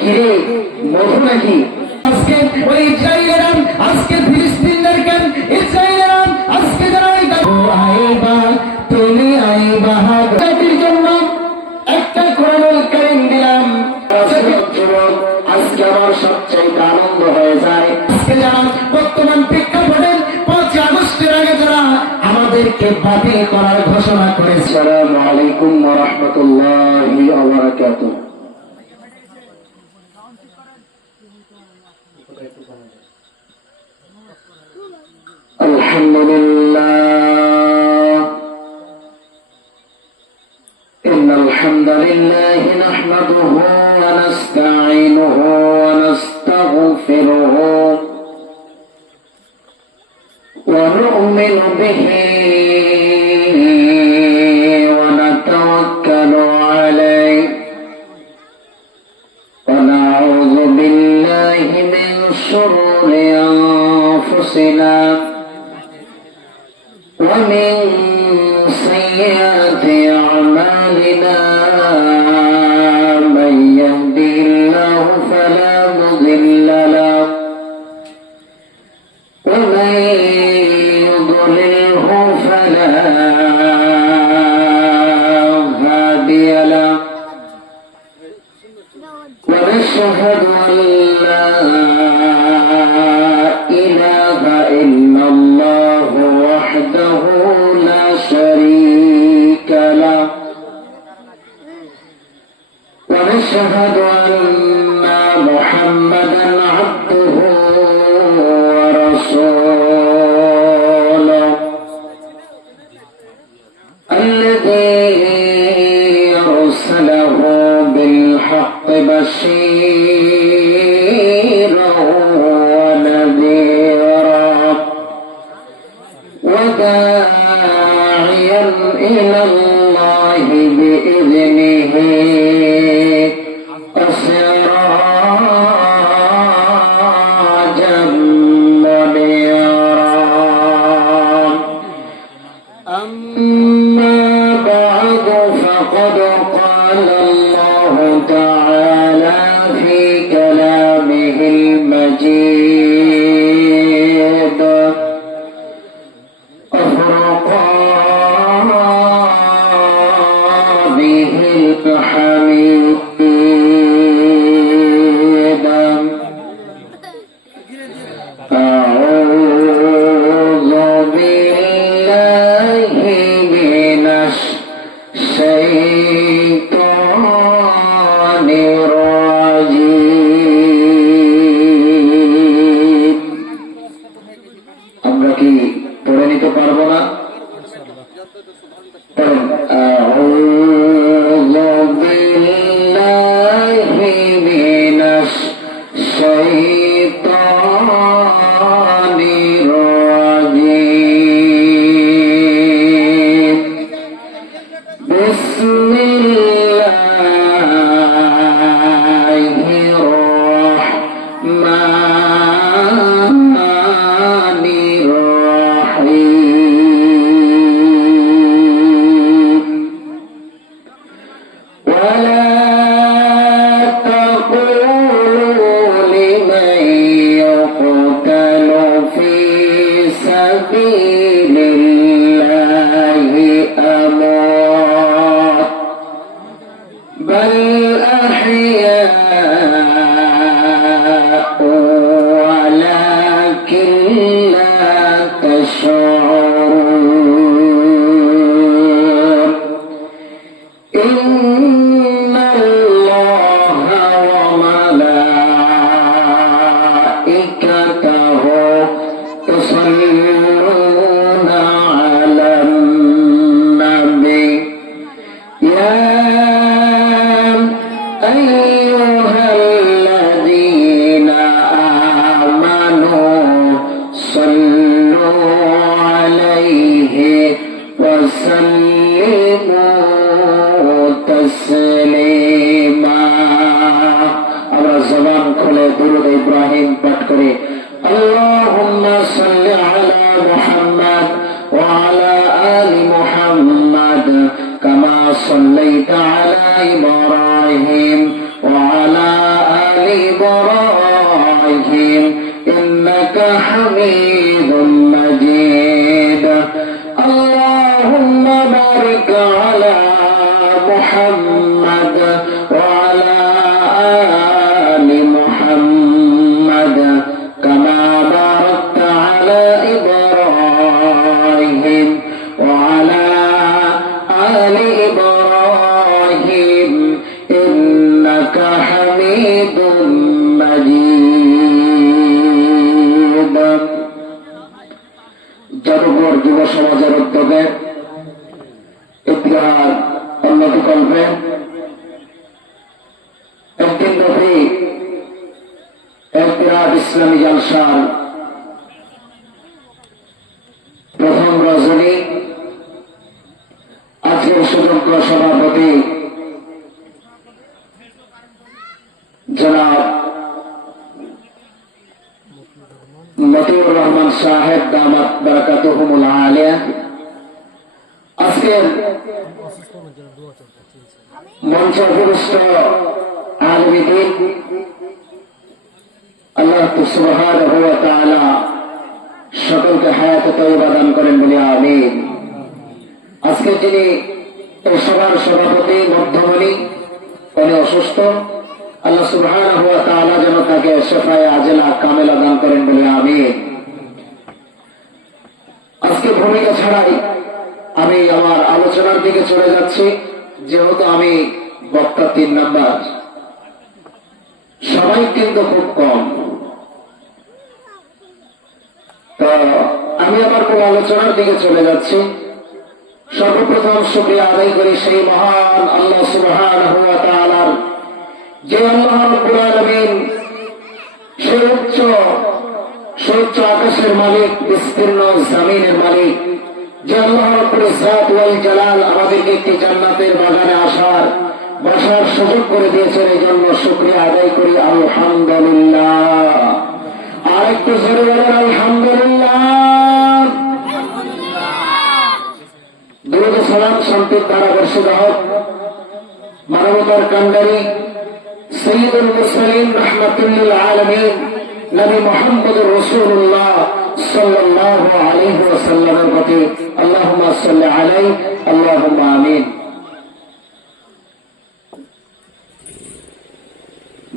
কিরে মধু নাকি? আজকে ওই ইসরায়েলেরা আজকে ফিলিস্তিনদেরকে ইসরায়েলেরা আজকে যারা আইবা তুমি আইবা জাতির জন্য একটা কোরআনুল কারীম দিলাম। আজকে আমার সবচেয়ে আনন্দ হয়ে যায় আজকে যারা বর্তমান প্রেক্ষাপটের 5 আগস্টের আগে যারা আমাদেরকে বাতিল করার ঘোষণা করেছে। আসসালামু আলাইকুম ওয়া রাহমাতুল্লাহি ওয়া বারাকাতুহু। আলহামদুলিল্লাহ ইন্নাল হামদালিল্লাহি নাহমাদুহু ওয়া নাস্তাঈনুহু ওয়া নাস্তাগফিরুহু ওয়া নু'মিনু বিহি ওয়া নাতাওয়াক্কালু আলাইহি ওয়া নাউযু বিল্লাহি মিন শুরুরি আনফুসিনা ومن سيئات أعمالنا من يهده الله فلا مضل له ومن يضلله فلا هادي له ونشهد أن لا إله إلا الله وحده لا شريك له ونشهد أن محمدا عبده ورسوله الذي أرسله بالحق بشيرا ونذيرا وداعيا إلى الله بإذنه وسراجا منيرا أما بعد فقد قال الله تعالى في كلامه المجيد به الحميد أعوذ بالله من الشيطان الرجيم। আমরা কি পড়ে নিতে পারবো না? أعوذ بالله من الشيطان الرجيم بسم الله الرحمن الرحيم ولا تقولوا لمن يقتل في سبيل الله أموات بل أحياء ولكن لا تشعرون إن الله وملائكته يصلون على النبي يا أيها الذين آمنوا صلوا عليه وسلموا تسليما। আমরা জবান খুলে দুরূদ ইব্রাহিম পাঠ করে আল্লাহুম্মা সাল্লি আলা মুহাম্মাদ ওয়া আলা আলি মুহাম্মাদ কামা সাল্লাইতা আলা ইব্রাহিম ওয়া আলা إبراهيم إنك حميد مجيد اللهم بارك على محمد وعلى آل محمد كما باركت على إبراهيم وعلى آل إبراهيم إنك حميد مجيد জাদুঘর যুব সমাজের উদ্যোগে ইতিহার উন্নতি কল্পে একদিন ব্যাপী ইতিহাদ ইসলামী জালসার প্রথম রজনী আজকের সুযোগ্য সভাপতি জনাব মতিউর রহমান সাহেব দামাত বারাকাতুহুমুল আলিয়া আজকের মঞ্চ অভিষ্ট আলেমী দ্বীন আল্লাহ সুবহানাহু ওয়া তাআলা সকলকে হায়াত তয়্যিবা দান করেন বলে আমিন। আজকে যিনি এই সভার সভাপতি মধ্যমণি উনি অসুস্থ, আল্লাহ সুবহানাহু ওয়া তাআলা যেন তাকে শিফায়ে আজেলা কামেলা দান করেন বলে আমিন। আজকে ভূমিকা ছাড়াই আমি আমার আলোচনার দিকে চলে যাচ্ছি, যেহেতু আমি বক্তা 3 নাম্বার, সবাই কিন্তু খুব কম, তো আমি আমার কোন আলোচনার দিকে চলে যাচ্ছি। সর্বপ্রথম শুকরিয়া আদায় করি সেই মহান আল্লাহ সুবহানাহু ওয়া তাআলার, যে আল্লাহ রাব্বুল আলামিন সেই উচ্চ আকাশের মালিক, বিস্তীর্ণ জমিনের মালিক, যে আল্লাহ রাব্বুল ইজ্জত ওয়াল জালাল আমাদেরকে একটি জান্নাতের বাগানে বসার সুযোগ করে দিয়েছেন। এই জন্য শুকরিয়া আদায় করি আলহামদুলিল্লাহ। আর একটু জোরে বলেন আলহামদুলিল্লাহ। দুরূদ সালাম শান্তির দ্বারা বর্ষিত হোক মানবতার কান্ডারি সৈয়দুল মুরসালিন রাহমাতুল লিল আলামিন নবী মুহাম্মদুর রাসূলুল্লাহ সাল্লাল্লাহু আলাইহি ওয়াসাল্লামের প্রতি আল্লাহুম্মা সাল্লি আলাইহি আল্লাহুম্মা আমিন।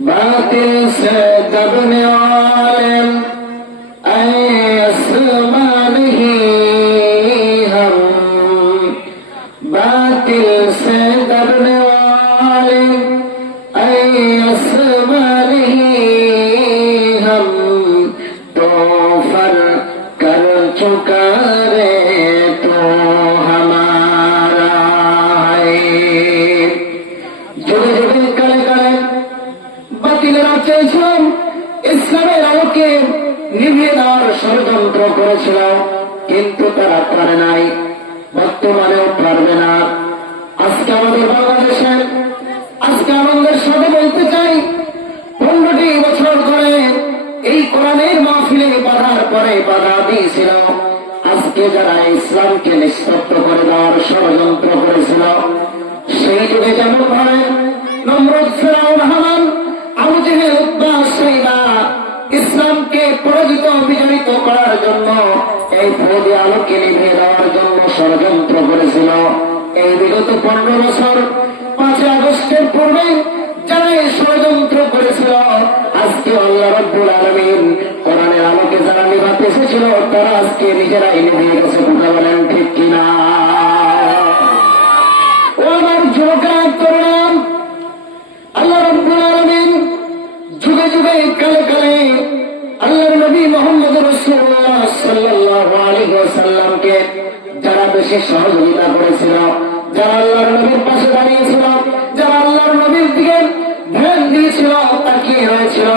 बातिल से दबने वाले ऐसा नहीं हम, बातिल से दबने वाले ऐसा नहीं हम, तो फर कर चुका रे तो हमारा है। जुगे जुगे कले कले বাতিলেরা চেয়েছিল ইসলামের আলোকে নিভিয়ে দেওয়ার ষড়যন্ত্র করেছিল, কিন্তু তারা পারে নাই, বর্তমানেও পারবে না। আজকে আমাদের বাংলাদেশে আজকে আনন্দের সাথে বলতে চাই, 15টি বছর ধরে এই কোরআনের মাহফিলে বাধার পরে বাধা দিয়েছিল। আজকে যারা ইসলামকে নিস্তব্ধ করে দেওয়ার ষড়যন্ত্র করেছিল, সেই যুগে যেমন ভাবে নমরুদ, ফিরআউন, হামান, আবু জেহেল, উতবা, সাইবা ইসলামকে পরাজিত বিজয়িত করার জন্য এই ফৌদি আলোকে নিভিয়ে দেওয়ার জন্য ষড়যন্ত্র করেছিল। এই বিগত 15 বছর 5 আগস্টের পূর্বে যারা এই ষড়যন্ত্র করেছিল, আজকে আল্লাহ রাব্বুল আলামিন কোরআনের আলোকে যারা নিভাতে এসেছিল, তারা আজকে নিজেরাই নিভিয়ে গেছে। কথা বলেন ঠিক কিনা? ও আমার যুবকরা, তরুণ, আল্লাহ রাব্বুল আলামিন যুগে যুগে কালে কালে আল্লাহর নবী মুহাম্মদ রাসূলুল্লাহ সাল্লাল্লাহু আলাইহি ওয়াসাল্লামকে যারা বেশি সহযোগিতা করেছিল, যারা আল্লাহর নবীর পাশে দাঁড়িয়েছিল, যারা আল্লাহর নবীর দিকে ধ্যান দিয়েছিল, তাকিয়ে হয়েছিল,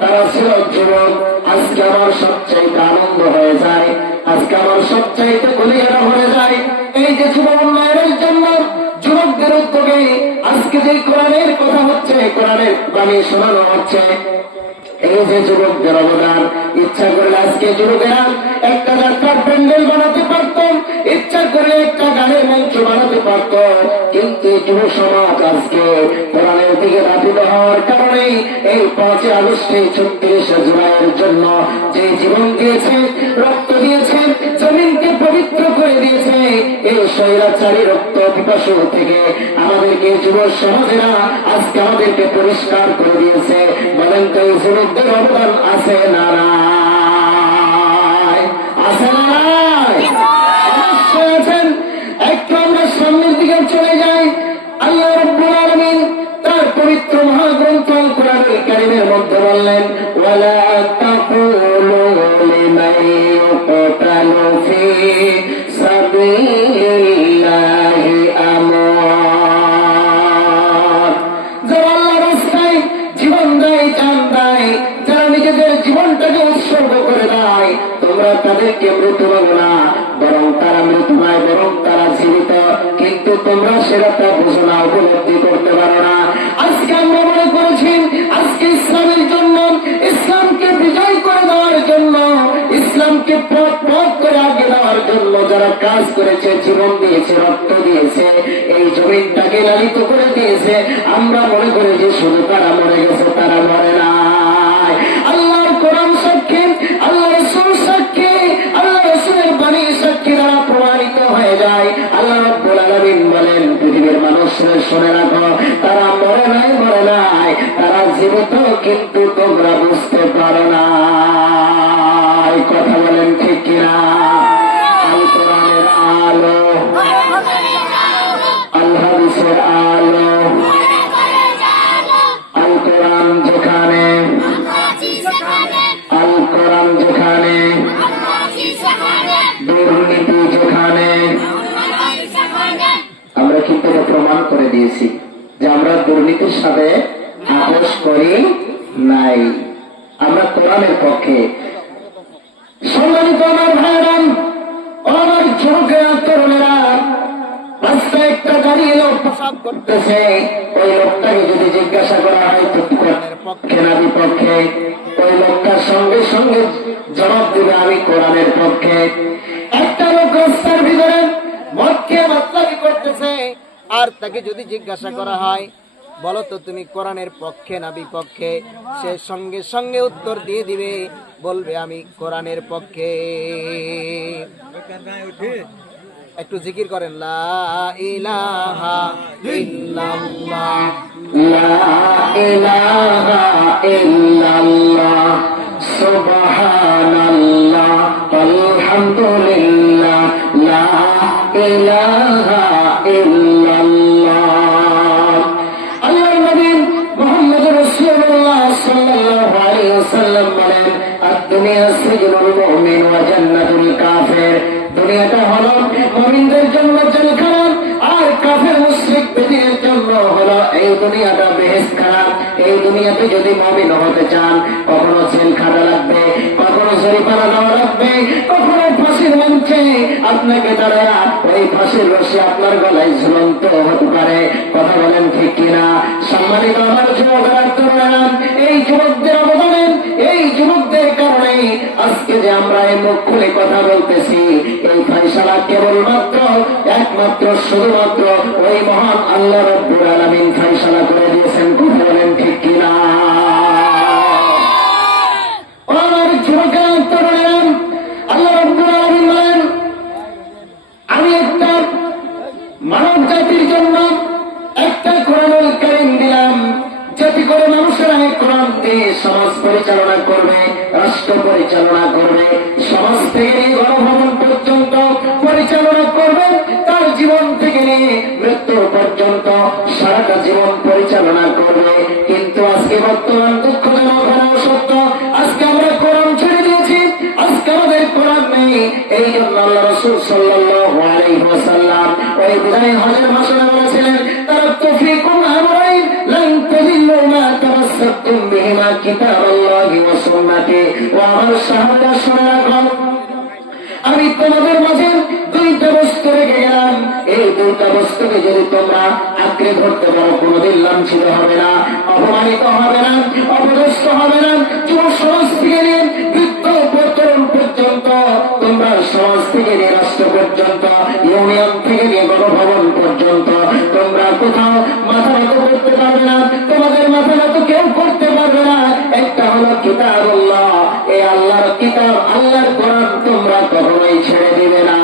তারা ছিল যুবক। আজকে আমার সবচাইতে আনন্দ হয়ে যায়, আজকে আমার সবচাইতে গলিয়ারা হয়ে যায় এই যে যুব উন্নয়নের জন্য যুবকদের উদ্যোগে আজকে যে কোরআনের কথা হচ্ছে, কোরআনের বাণী শোনানো হচ্ছে, এই যে যুবকদের অবদান, ইচ্ছা করলে আজকে যুবকেরা একটা যাত্রার প্যান্ডেল বানাতে পারতাম, ইচ্ছা করে একটা গানের মঞ্চ বানাতে পারত, কিন্তু যুব সমাজ আজকে কোরআনের দিকে ধাবিত হওয়ার কারণে এই 5 আগস্টে 36 জুলাইয়ের জন্য যে জীবন দিয়েছে, রক্ত দিয়েছে, জমিনকে পবিত্র করে দিয়েছে, এই স্বৈরাচারী রক্ত পিপাসু থেকে আমাদেরকে যুব সমাজেরা আজকে আমাদেরকে পরিষ্কার করে দিয়েছে। বলেন তো এই যুবকদের অবদান আছে না নাই? আছে না নাই? অবশ্যই আছেন। একটু আমরা সামনের দিকে চলে যাই। আল্লাহ রাব্বুল আলামিন তার পবিত্র মহাগ্রন্থ কোরআনুল কারীমের মধ্যে বললেন, ওয়ালা তাকুলু লিমান ইউকতালু ফি সাবিলিল্লাহি আমওয়াত। যারা আল্লাহর রাস্তায় জীবন দেয়, জান দেয়, যারা নিজেদের জীবনটাকে উৎসর্গ করে দেয়, তোমরা তাদেরকে মৃত বলো না, বরং তারা মৃত নয়, বরং তারা জীবিত। কিন্তু তোমরা সেটা বুঝো না, উপলব্ধি করতে পারো না। আজকে আমরা মনে করেছি আজকে ইসলামের জন্য, ইসলামকে বিজয় করে দেওয়ার জন্য, ইসলামকে পথ পথ করে আগে দেওয়ার জন্য যারা কাজ করেছে, জীবন দিয়েছে, রক্ত দিয়েছে, এই জমিনটাকে লালিত করে দিয়েছে, আমরা মনে করি যে শুধু তারা মরে গেছে, তারা মরে নাই। আল্লাহর কোরআন সাক্ষী, আল্লাহ রাসূল সাক্ষী, আল্লাহ রাসূলের বাণী সাক্ষী দ্বারা প্রমাণিত হয়ে যায়। আল্লাহ রাব্বুল আলামিন বলেন, পৃথিবীর মানুষরা শুনে রাখো, তারা মরে নাই, মরে নাই, তারা জীবিত, কিন্তু তোমরা বুঝতে পারো না। কথা বলেন ঠিক কিনা? আল কোরআনের আলো, আল হাদিসের আলো, আল কোরআন যেখানে, আল কোরআন যেখানে, দুর্নীতি যেখানে। আমরা কিন্তু এটা প্রমাণ করে দিয়েছি যে আমরা দুর্নীতির সাথে আপোষ করি নাই, আমরা কোরআনের পক্ষে। সম্মানিত আমার ভাইরা, আমার যুবকেরা, তরুণেরা, রাস্তায় একটা গাড়ি এলো, প্রসাব করতেছে, ওই লোকটাকে যদি জিজ্ঞাসা করা হয় তুমি কোরআনের পক্ষে না বিপক্ষে, ওই লোকটার সঙ্গে সঙ্গে জবাব দিবে আমি কোরআনের পক্ষে। একটা লোক রাস্তার ভিতরে মদকে মাতলামি করতেছে, আর তাকে যদি জিজ্ঞাসা করা হয় বলো তো তুমি কোরআনের পক্ষে না বিপক্ষে, সে সঙ্গে সঙ্গে উত্তর দিয়ে দিবে, বলবে আমি কোরআনের পক্ষে। একটু জিকির করেন, লা ইলাহা ইল্লাল্লাহ, লা ইলাহা ইল্লাল্লাহ, সুবহানাল্লাহ, আলহামদুলিল্লাহ, লা ইলাহা ইল্লাল্লাহ। আল্লাহর নবী মুহাম্মদুর রাসূলুল্লাহ সাল্লাল্লাহু আলাইহি ওয়াসাল্লাম বলেন, আদ-দুনিয়া সিজনুল মুমিন ওয়া জান্নাতুল কাফির। দুনিয়াটা হলো মুমিনদের জন্য জেলখানা, আর কাফের মুশরিক বেদিনের জন্য হলো এই দুনিয়াটা বেহেশতখানা। এই দুনিয়াতে যদি মুমিন হতে চান, কখনো জেলখানা লাগবে, কখনো জরিমানা দেওয়া লাগবে, কখনো ফাঁসির মঞ্চে আপনাকে দাঁড়ায় ওই ফাঁসির রশি আপনার গলায় ঝুলন্ত হতে পারে। কথা বলেন ঠিক কিনা? সম্মানিত আমার যুবকরা, তরুণেরা, এই যুবকদের অবদানে, এই যুবকদের কারণে আজকে যে আমরা এই মুখ খুলে কথা বলতেছি, এই ফয়সালা কেবলমাত্র একমাত্র শুধুমাত্র ওই মহান আল্লাহ রাব্বুল আলামিন ফয়সালা করে দিয়েছেন। কথা বলেন ঠিক কিনা? আমার যুবকেরা, তরুণেরা, আল্লাহ রাব্বুল আলামিন বলেন, আমি একটা মানব জাতির জন্য একটা কোরআনুল কারীম দিলাম, যাতে করে মানুষেরা এই কোরআন দিয়ে সমাজ পরিচালনা করবে, রাষ্ট্র পরিচালনা করবে, সমাজ থেকে নিয়ে গণভবন পর্যন্ত পরিচালনা করবে, তার জীবন থেকে নিয়ে মৃত্যু পর্যন্ত সারাটা জীবন পরিচালনা করবে। কিন্তু আজকে বর্তমান দুঃখজনক ঘটনা সত্য, আজকে আমরা কোরআন ছেড়ে দিয়েছি, আজকে আমাদের কোরআন নেই। এই জন্য আল্লাহ রাসূল সাল্লাল্লাহু আলাইহি ওয়াসাল্লাম ওই বিদায় হজের ভাষণে বলেছিলেন, তারাক্তু ফীকুম আমরাইন লান তাদিল্লু মা তামাসসাকতুম বিহিমা কিতাবাল্লাহি ওয়া সুন্নতি। ও আমার সাহাবা, শুনে রাখো, আমি তোমাদের মাঝে দুইটা বস্তু রেখে গেলাম, এই দুইটা বস্তুকে যদি তোমরা আঁকড়ে ধরতে পারো, কোনোদিন লাঞ্ছিত হবে না, অপমানিত হবে না, অপদস্থ হবে না। যুব সমাজ থেকে নিয়ে বৃদ্ধ তরুণ পর্যন্ত, তোমরা সমাজ থেকে নিয়ে রাষ্ট্র পর্যন্ত, ইউনিয়ন কিতাবুল্লাহ, এই আল্লাহর কিতাব, আল্লাহর কোরআন তোমরা কখনোই ছেড়ে দিবে না।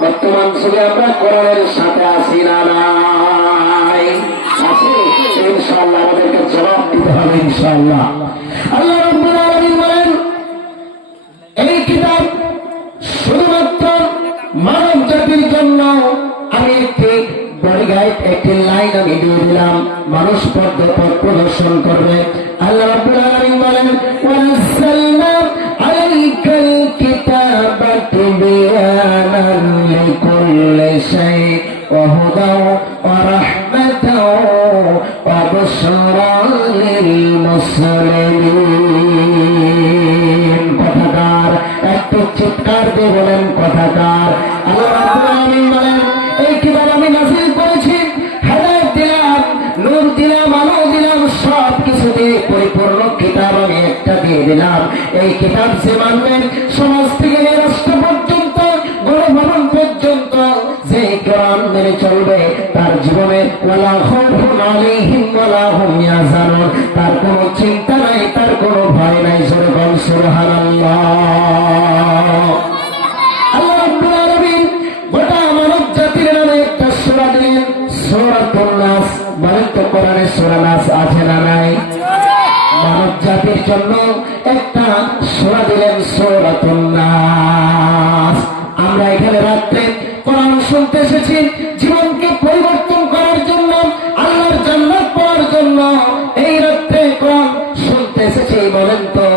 বর্তমান যুগে আমরা কোরআনের সাথে আছি না নাই? আছি ইনশাআল্লাহ, আমাদেরকে জবাব দিতে হবে ইনশাআল্লাহ। আল্লাহ রাব্বুল আলামিন বলেন, এই কিতাব শুধুমাত্র মানব জাতির জন্য আমি একটি বডিগাইড, একটি লাইন আমি দিয়ে দিলাম, মানুষ পথ প্রদর্শন করবে। আল্লাহ রাব্বুল আলামিন বলেন, ওয়ানাজ্জালনা আলাইকাল কিতাবা তিবয়ানান লিকুল্লি শাই ওয়া হুদাও ওয়া রাহমাতাও ওয়া বুশরা লিল মুসলিমিন। কথাকার একটু চিৎকার দিয়ে বলেন কথাকার। আল্লাহ রাব্বুল আলামিন বলেন, এই কিতাব আমি নাযিল করেছি, হেদায়েত দিলাম, নূর দিলাম, আলো দিলাম, সব কিছু দিয়ে পরিপূর্ণ কিতাব আমি একটা দিয়ে দিলাম। এই কিতাব যে মানবেন, সমাজ থেকে নিয়ে রাষ্ট্র পর্যন্ত, গণভবন পর্যন্ত, যে কোরআন মেনে চলবে, তার জীবনে ওয়ালা খাউফুন আলাইহিম ওয়ালা হুম ইয়াহজানুন, তার কোনো চিন্তা নাই, তার কোনো ভয় নাই। জোরে বল সুবহানাল্লাহ। আল্লাহ রাব্বুল আলামিন গোটা মানব জাতির নামে একটা সূরা দিলেন, সূরাতুন নাস। বলেন তো কোরআনে সূরা নাস আছে না নাই? মানব জাতির জন্য একটা সূরা দিলেন, সূরাতুন নাস। আমরা এখানে রাত্রে কোরআন শুনতে এসেছি জীবনকে পরিবর্তন করার জন্য, আল্লাহর জান্নাত পাওয়ার জন্য। এই রাত্রে কোরআন শুনতে এসেছি, বলেন তো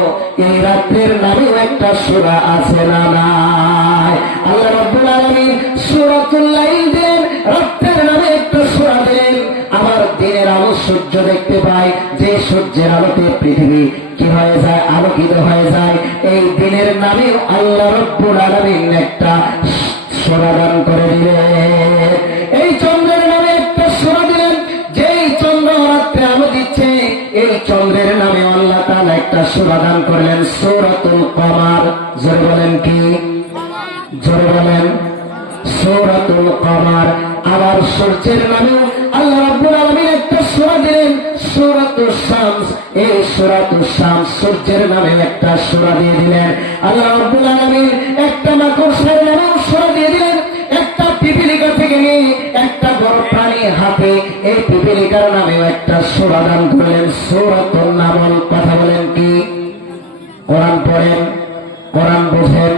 এই রাত্রের নামেও একটা সূরা আছে না নাই? আল্লাহ রাব্বুল আলামিন সূরাতুল লাইল দেন, রাত্রের নামে একটা সূরা দেন। আমার দিনের আলো সূর্য দেখতে পাই, যে সূর্যের আলোতে পৃথিবী কি হয়ে যায়, আলোকিত হয়ে যায়। এই দিনের নামেও আল্লাহ রাব্বুল আলামিন একটা সূরা দান করে দিলেন। এই চন্দ্রের নামে একটা সূরা দিলেন, যেই চন্দ্র রাত্রে আলো দিচ্ছে, এই চন্দ্রের নামে আল্লাহ তাআলা একটা সূরা দান করলেন, সূরাতুল কমার। জোরে বলেন কি? জোরে বলেন সূরাতুল কমার। আবার সূর্যের নামেও আল্লাহ রাব্বুল আলামিন একটা সূরা দিলেন, সূরাতুশ শামস। এই সূরাতুশ শামস, সূর্যের নামে একটা সূরা দিয়ে দিলেন। আল্লাহ রাব্বুল আলামিন একটা মাকড়সার নামেও সূরা দিয়ে দিলেন, একটা পিপীলিকা থেকে নিয়ে একটা বড় প্রাণী হাতে, এই পিপীলিকার নামেও একটা সূরা দান করলেন, সূরাতুন নামল। কথা বলেন কি? কোরআন পড়েন, কোরআন বোঝেন,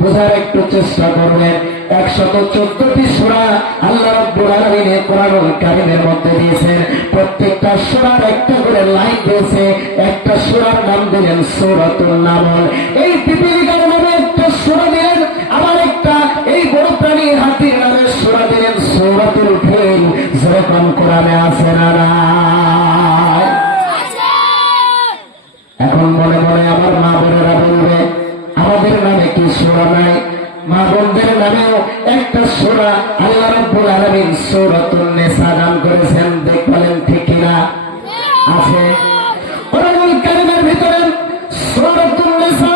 বোঝার একটু চেষ্টা করবেন। 114টি সূরা আল্লাহ রাব্বুল আলামিন কোরআনুল কারীমের মধ্যে দিয়েছেন। প্রত্যেকটা সূরার একটা করে লাইন দিয়েছে, একটা সূরার নাম দিলেন সূরাতুন নামল। এই পিপীলিকার নামে একটা সূরা দিলেন, আবার একটা এই বড় প্রাণী হাতির নামে সূরা দিলেন, সূরাতুল ফিল। যেরকম কোরআনে আছে না নাই? এখন মনে মনে আমার মা বোনেরা বলবে, আমাদের নামে কি সূরা নাই? মা বোনদের নামেও একটা সূরা আল্লাহ রাব্বুল আলামিন সূরাতুন নিসা নাম করেছেন। দেখবেন ঠিক কিনা? আছে কোরআনুল কারীমের ভিতরে সূরাতুন নিসা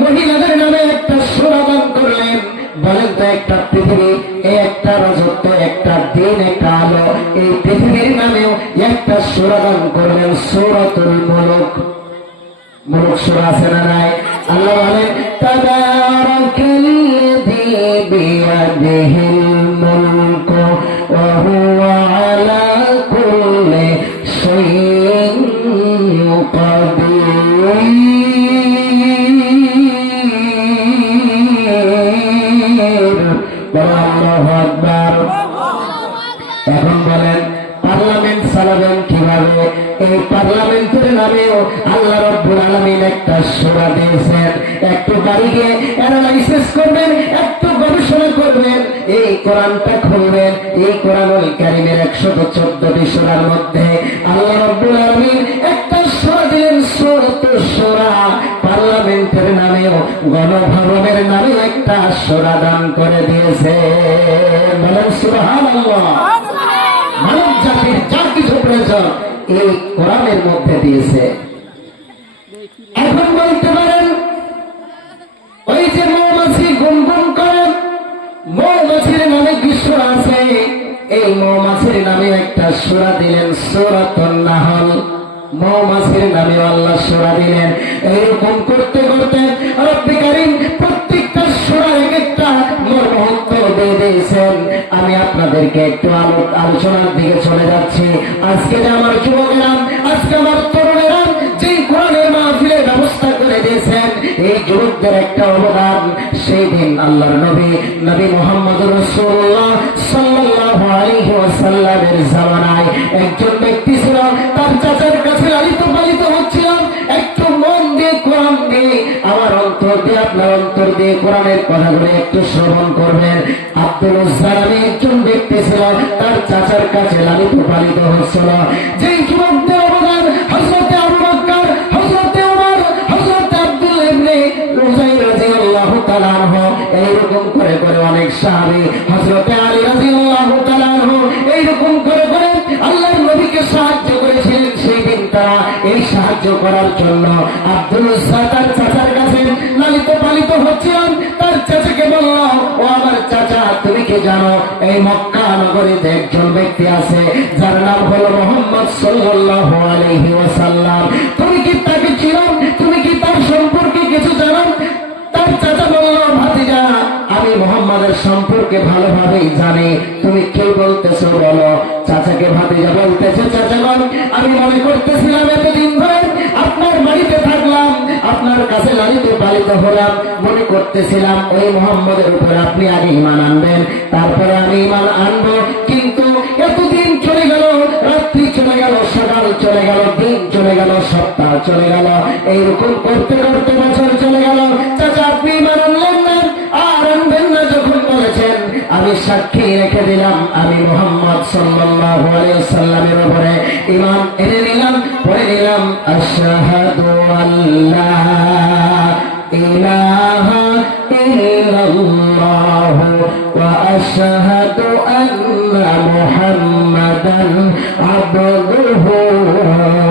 মহিলাদের নামে একটা সূরা দান করলেন। বলেন তো, একটা পৃথিবী, একটা রাজত্ব, একটা দিন, একটা আলো, এই পৃথিবীর নামেও একটা সূরা দান করলেন, সূরাতুল মুলক। মুলক সূরা আছে না নাই? আল্লাহ বলেন, তাবারাকাল্লাযী বিয়াদিহিল মুলকু ওয়া হুয়া আলা কুল্লি শাইইন কাদির। আল্লাহু আকবার। এখন বলেন, পার্লামেন্ট চালাবেন কিভাবে? এই পার্লামেন্টের নামেও আল্লাহ রাব্বুল আলামিন একটা সূরা দিয়েছেন। একটু বাড়ি গিয়ে অ্যানালাইসিস করবেন, একটু গবেষণা করবেন, এই কোরআনটা খুলবেন। এই কোরআনুল কারীমের 114টি সূরার মধ্যে আল্লাহ রাব্বুল আলামিন একটা সূরা দিলেন, সূরাতুশ শূরা। পার্লামেন্টের নামেও, গণভবনের নামেও একটা সূরা দান করে দিয়েছে। বলেন সুবহানাল্লাহ। মানব জাতির যা কিছু প্রয়োজন এই কোরআনের মধ্যে দিয়েছে। এখন বলতে পারেন, ওই যে মৌমাছি গুনগুন করে, মৌমাছির নামে কি সূরা আছে? এই মৌমাছির নামে একটা সূরা দিলেন, সূরাতুন নাহল। মৌমাছির নামে আল্লাহ সূরা দিলেন। এইরকম করতে করতে রব্বি কারীম প্রত্যেকটা সূরা এক একটা মর্মহত্ব দিয়ে দিয়েছেন। আমি আপনাদেরকে একটু আলোচনার দিকে চলে যাচ্ছি। আজকে যে আমার যুবকেরা, আজকে আমার তরুণেরা যে কোরআনের মাহফিলের ব্যবস্থা করে দিয়েছেন, এই যুবকদের একটা অবদান। সেই দিন আল্লাহর নবী মুহাম্মদুর রাসূলুল্লাহ সাল্লাল্লাহু আলাইহি ওয়াসাল্লামের জামানায় একজন ব্যক্তি ছিল, তার চাচার কাছে লালিত পালিত হচ্ছিল। একটু মন দিয়ে কোরআন দিয়ে, আমার অন্তর দিয়ে, আপনার অন্তর দিয়ে কোরআনের কথাগুলো একটু শ্রবণ করবেন। আব্দুল উজ্জা নামে একজন ব্যক্তি ছিল, তার চাচার কাছে লালিত পালিত হচ্ছিল। যেই যুবকদের অবদান হযরতে আবু বকর, হযরতে ওমর, হযরতে আব্দুল্লাহ ইবনে উযাই রাদিয়াল্লাহু তাআলা আনহু, এইরকম করে করে অনেক সাহাবী, হযরতে আলী রাদিয়াল্লাহু তাআলা আনহু, এইরকম করে করে আল্লাহর নবীকে সাহায্য করেছিলেন। সেই দিন তারা এই সাহায্য করার জন্য আব্দুল উজ্জা তার চাচার কাছে লালিত পালিত হচ্ছিলেন। তার চাচাকে বলল, ও আমার চাচা, তুমি কি জানো এই মক্কা নগরীতে একজন ব্যক্তি আছে যার নাম হলো মুহাম্মদ সাল্লাল্লাহু আলাইহি ওয়াসাল্লাম? তুমি কি তাকে চিনো? তুমি কি তার সম্পর্কে কিছু জানো? তার চাচা বলল, ভাতিজা, আমি মুহাম্মাদের সম্পর্কে ভালোভাবেই জানি, তুমি কি বলতেছো বলো। চাচাকে ভাতিজা বলতেছে, চাচাগণ, আমি মনে করতেছিলাম এতদিন ধরে আপনার বাড়িতে থাকলাম, আপনার কাছে লালিত পালিত হলাম, মনে করতেছিলাম ওই মুহাম্মদের উপর আপনি আগে ঈমান আনবেন, তারপরে আমি ঈমান আনবো। কিন্তু এতদিন চলে গেল, রাত্রি চলে গেল, সকাল চলে গেল, দিন চলে গেল, সপ্তাহ চলে গেল, এইরকম করতে করতে বছর চলে গেল। চাচা, আপনি ঈমান আনলেন না, আর আনবেন না যখন বলেছেন, আমি সাক্ষী রেখে দিলাম আমি মুহাম্মদ সাল্লাল্লাহু আলাইহি ওয়াসাল্লামের উপরে ঈমান এনে নিলাম, পড়ে নিলাম আশহাদু আল্লা ইলাহা ইল্লাল্লাহু ওয়া আশহাদু আন্না মুহাম্মাদান আবদুহু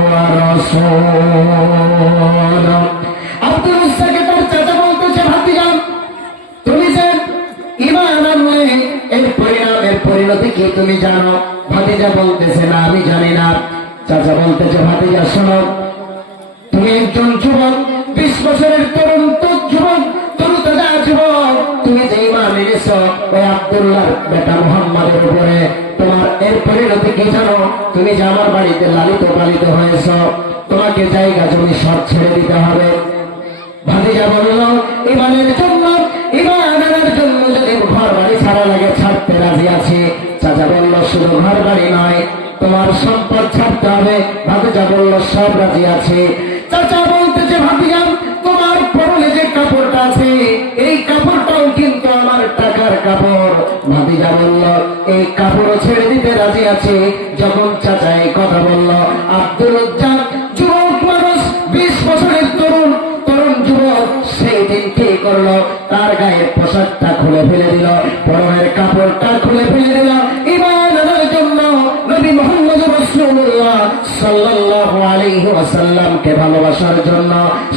ওয়া রাসূলুহু। আব্দুল উজ্জাকে তার চাচা বলতেছে, ভাতিজা, তুমি যে ঈমান আনলে এর পরিণতি কি তুমি জানো? ভাতিজা বলতেছে, না, আমি জানি না। চাচা বলতেছে, ভাতিজা শোনো, তুমি একজন যুবক, 20 বছরের তরুণ যুবক, তরুতাজা যুবক, তুমি যে ঈমান এনেছ ওই আব্দুল্লাহর বেটা মুহাম্মাদের উপরে, তোমার এর পরিণতি কি জানো? তুমি যে আমার বাড়িতে লালিত পালিত হয়েছ, তোমাকে জায়গা জমি সব ছেড়ে দিতে হবে। ভাতিজা বলল, ঈমানের জন্য, ঈমান আনার জন্য যদি ঘর বাড়ি ছাড়া লাগে ছাড়তে রাজি আছি। চাচা বলল, শুধু ঘর বাড়ি নয়, তোমার সম্পদ ছাড়তে হবে। ভাতিজা বলল, সব রাজি আছে। চাচা বলতেছে, ভাতিজা, তোমার পরনে যে কাপড়টা আছে, এই কাপড়টাও কিন্তু আমার টাকার কাপড়। ভাতিজা বলল, এই কাপড়ও ছেড়ে দিতে রাজি আছে। যখন চাচা এই কথা বলল, আব্দুল উজ্জা যুবক মানুষ, 20 বছরের তরুণ যুবক, সেই দিন কি করলো? তার গায়ের পোশাকটা খুলে ফেলে দিল, পরনের কাপড়টা খুলে ফেলে দিল, ঈমান আনার জন্য, নবী মুহাম্মদ রাসূলুল্লাহ সাল্লাল্লাহু আলাইহি ওয়াসাল্লামকে ভালোবাসার জন্য।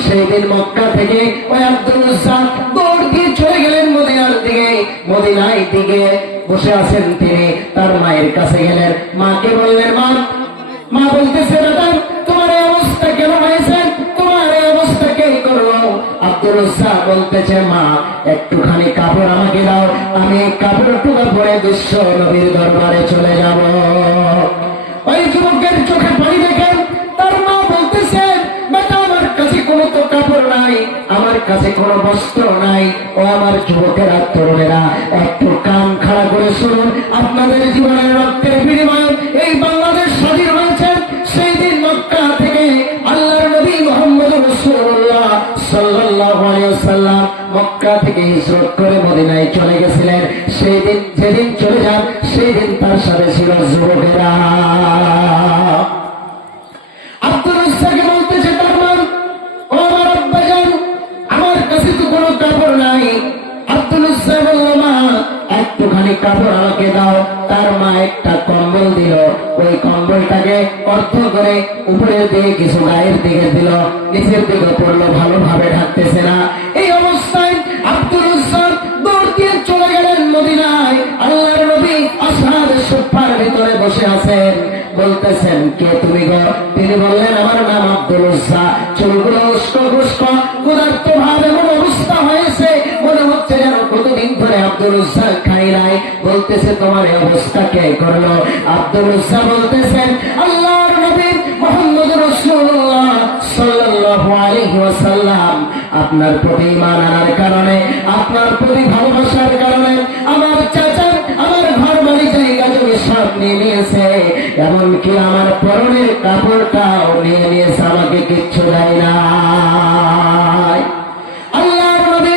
সেই দিন মক্কা থেকে ওই আব্দুল উজ্জা দৌড় দিয়ে চলে গেলেন মদিনার দিকে। মদিনায় দিকে বসে আছেন তিনি, তার মায়ের কাছে গেলেন, মাকে বললেন, মা বলতেছে, বেটা, তোমার এই অবস্থা কেন হয়েছে? তোমার এই অবস্থা কে করলো? আব্দুল উজ্জা বলতেছে, মা, একটুখানি কাপড় আমাকে দাও, আমি এই কাপড় টুকা পরে বিশ্ব নবীর দরবারে চলে যাব। ওই যুবকের চোখে পানি দেখেন, তার মা বলতেছে, বেটা, আমার কাছে কোনো তো কাপড় নাই, আমার কাছে কোনো বস্ত্র নাই। ও আমার যুবকেরা, তরুণেরা, একটু কান খাড়া করে শুনুন, আপনাদের জীবনের রক্তের বিনিময়ে এই বাংলাদেশ স্বাধীন হয়েছে। সেই দিন মক্কা থেকে আল্লাহর নবী মুহাম্মদ রাসূলুল্লাহ সাল্লাল্লাহু আলাইহি ওয়াসাল্লাম মক্কা থেকে হিজরত করে মদিনায় চলে গেছিলেন। সেই দিন, যেদিন চলে যান, সেই দিন তার সাথে ছিল যুবকেরা। আব্দুল উজ্জাকে বলতেছে তার মা, ও আমার আব্বাজান, আমার কাছে তো কোনো কাপড় নাই। আব্দুল উজ্জা বলল, মা, একটুখানি কাপড় আমাকে দাও। তার মা একটা কম্বল দিল, ওই কম্বলটাকে অর্থ করে উপরের দিকে কিছু গায়ের দিকে দিল, নিচের দিকে পড়লো, ভালোভাবে ঢাকতেছে না। এই অবস্থায় আব্দুল উজ্জা দৌড় দিয়ে চলে গেলেন মদিনায়। আল্লাহর নবী আসহাবে সুফফার ভিতরে বসে আছেন, বলতেছে, বলতেছেন, কে তুমি গো? তিনি বললেন, আমার নাম আব্দুল উজ্জা। চুলগুলো উস্কো খুস্কো, ক্ষুধার্ত ভাব এমন অবস্থা হয়েছে, মনে হচ্ছে যেন কতদিন ধরে আব্দুল উজ্জা খাই নাই। বলতেছে, তোমার এই অবস্থা কে করলো? আব্দুল উজ্জা বলতেছেন, আল্লাহর নবী মুহাম্মদ রাসূলুল্লাহ সাল্লাল্লাহু আলাইহি ওয়াসাল্লাম আপনার প্রতি ঈমান আনার কারণে, আপনার প্রতি ভালোবাসার কারণে আমার চাচা আমার ঘর বাড়ি জায়গা জমি সব নিয়ে নিয়েছে, এমনকি আমার পরনের কাপড়টাও নিয়ে নিয়েছে, আমাকে কিচ্ছু দেয় না। আল্লাহর নবী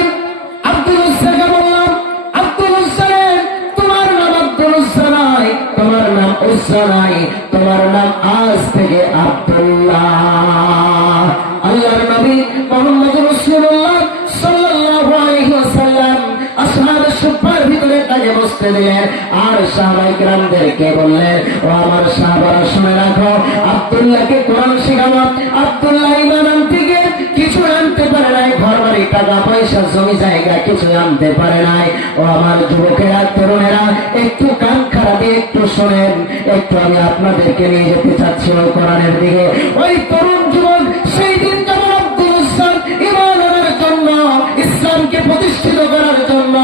আব্দুল উজ্জাকে বললাম, আব্দুল উজ্জা রে, তোমার নাম আব্দুল উজ্জা নয়, তোমার নাম উজ্জা নাই, তোমার নাম আজ থেকে আব্দুল্লাহ। আল্লাহর নবী মুহাম্মদ রাসূলুল্লাহ সাল্লাল্লাহু আলাইহি ওয়াসাল্লাম আসহাবের সুফার ভিতরে তাকে বসতে দিলেন, আর সাহাবায়ে কেরামদেরকে বললেন, ও আমার সাহাবারা শুনে রাখো, আব্দুল্লাহকে কোরআন শেখাবো। আব্দুল্লাহ ঈমান আনতে গিয়ে কিছু আনতে পারে নাই, ঘর বাড়ি টাকা পয়সা জমি জায়গা কিছু আনতে পারে নাই। ও আমার যুবকেরা, তরুণেরা, একটু কান খাড়া দিয়ে একটু শোনেন, একটু আমি আপনাদেরকে নিয়ে যেতে চাচ্ছি ওই কোরআনের দিকে। ওই তরুণ যুবক সেই দিন যেমন আব্দুল উজ্জা ঈমান আনার জন্য, ইসলামকে প্রতিষ্ঠিত করার জন্য,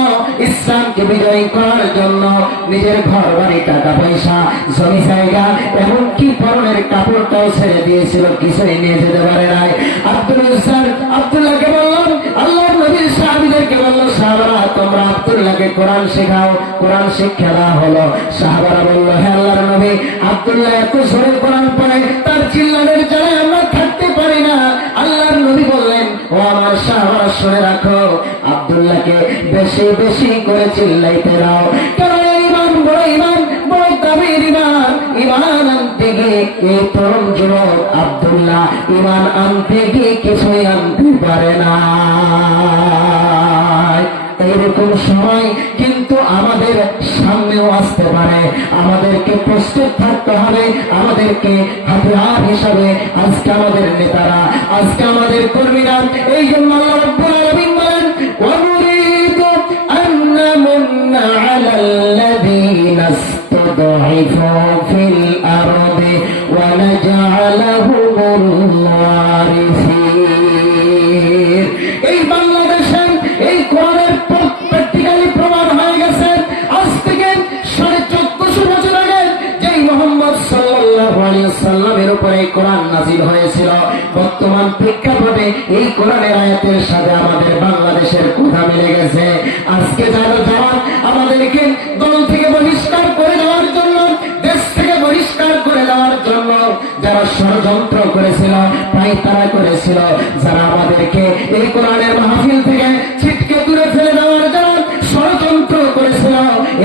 ইসলামকে বিজয়ী করার জন্য নিজের ঘর বাড়ি টাকা পয়সা জমি জায়গা এমনকি পরনের কাপড়টাও ছেড়ে দিয়েছিল, কিছুই নিয়ে যেতে পারে নাই। আব্দুল উজ্জা আব্দুল্লাহকে বললাম, আল্লাহর নবীর সাহাবীদেরকে বলল, সাহাবারা তোমরা আব্দুল্লাহকে কোরআন শেখাও। কোরআন শিক্ষা দেওয়া হলো। সাহাবারা বলল, হে আল্লাহর নবী, আব্দুল্লাহ এত জোরে কোরআন পড়ে, তার চিল্লানের জ্বালায় আমরা থাকতে পারি না। আল্লাহর নবী বললেন, ও আমার সাহাবারা শুনে রাখো, আব্দুল্লাহকে বেশি বেশি করে চিল্লাইতে দাও, কারণ ঈমান বড় ঈমান, বড় দাবির ঈমান। ঈমান আনতে গিয়ে এই তরুণ যুবক আব্দুল্লাহ ঈমান আনতে গিয়ে কিছুই আনতে পারে না। এইরকম সময় কিন্তু আমাদের সামনেও আসতে পারে, আমাদেরকে প্রস্তুত থাকতে হবে, আমাদেরকে হাতিয়ার হিসাবে আজকে আমাদের নেতারা, আজকে আমাদের কর্মীরা। এই জন্য আল্লাহ রাব্বুল আলামিন বলেন, ওয়ানুরিদু আন নামুন্না আলাল্লাযীনা ইসতাদঈফু ফিল আরদি ওয়া নাজআলাহুমুল ওয়ারিসিন। এই বাংলাদেশের এই কোরআনের প্র্যাকটিক্যালি প্রমাণ হয়ে গেছে। আজ থেকে 1450 বছর আগে যেই মুহাম্মদ সাল্লাল্লাহু আলাইহি ওয়াসাল্লামের উপরে এই কোরআন নাযিল হয়েছিল, বর্তমান প্রেক্ষাপটে এই কোরআনের আয়াতের সাথে আমাদের বাংলাদেশের কথা মিলে গেছে। আজকে যারা আমাদেরকে দল থেকে বহিষ্কার করে দেওয়ার জন্য, দেশ থেকে বহিষ্কার করে দেওয়ার জন্য যারা ষড়যন্ত্র করেছিল, প্রায় তারা করেছিল, যারা আমাদেরকে এই কোরআনের মাহফিল থেকে ছিটকে দূরে ফেলে দেওয়ার জন্য ষড়যন্ত্র করেছিল,